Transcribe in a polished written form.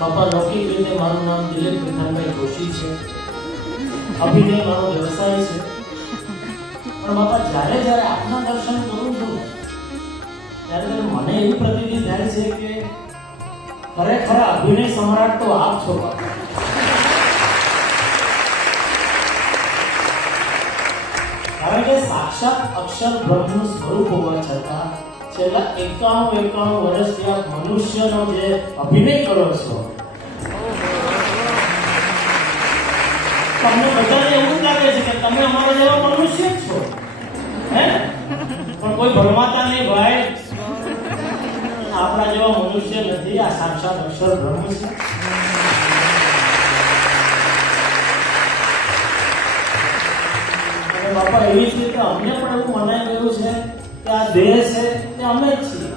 બાપા લૌકિક રીતે મારું નામ દિલીપ વિઠ્ઠલભાઈ જોશી છે, અભિનય મારો વ્યવસાય છે, પણ બાપા જ્યારે આપના દર્શન કરું છું ત્યારે મને એવી પ્રતીતિ થાય છે કે ખરેખર અભિનય સમ્રાટ તો આપ છો બાપા. કારણ કે સાક્ષાત અક્ષર બ્રહ્મનું સ્વરૂપ હોવા છતાં છેલ્લા 91 વર્ષથી આપ મનુષ્યનો જે અભિનય કરો છો, તમને બધાને એવું લાગે છે કે તમે અમારા જેવા મનુષ્ય જ છો, હે? પણ કોઈ ભરમાતા નહીં ભાઈ, આપણા જેવા મનુષ્ય નથી, આ સાક્ષાત અક્ષર બ્રહ્મ છે. અને બાપા એવી જ રીતે અમને પણ એવું મનાઈ ગયું છે કે આ દેહ છે તે અમે જ છીએ.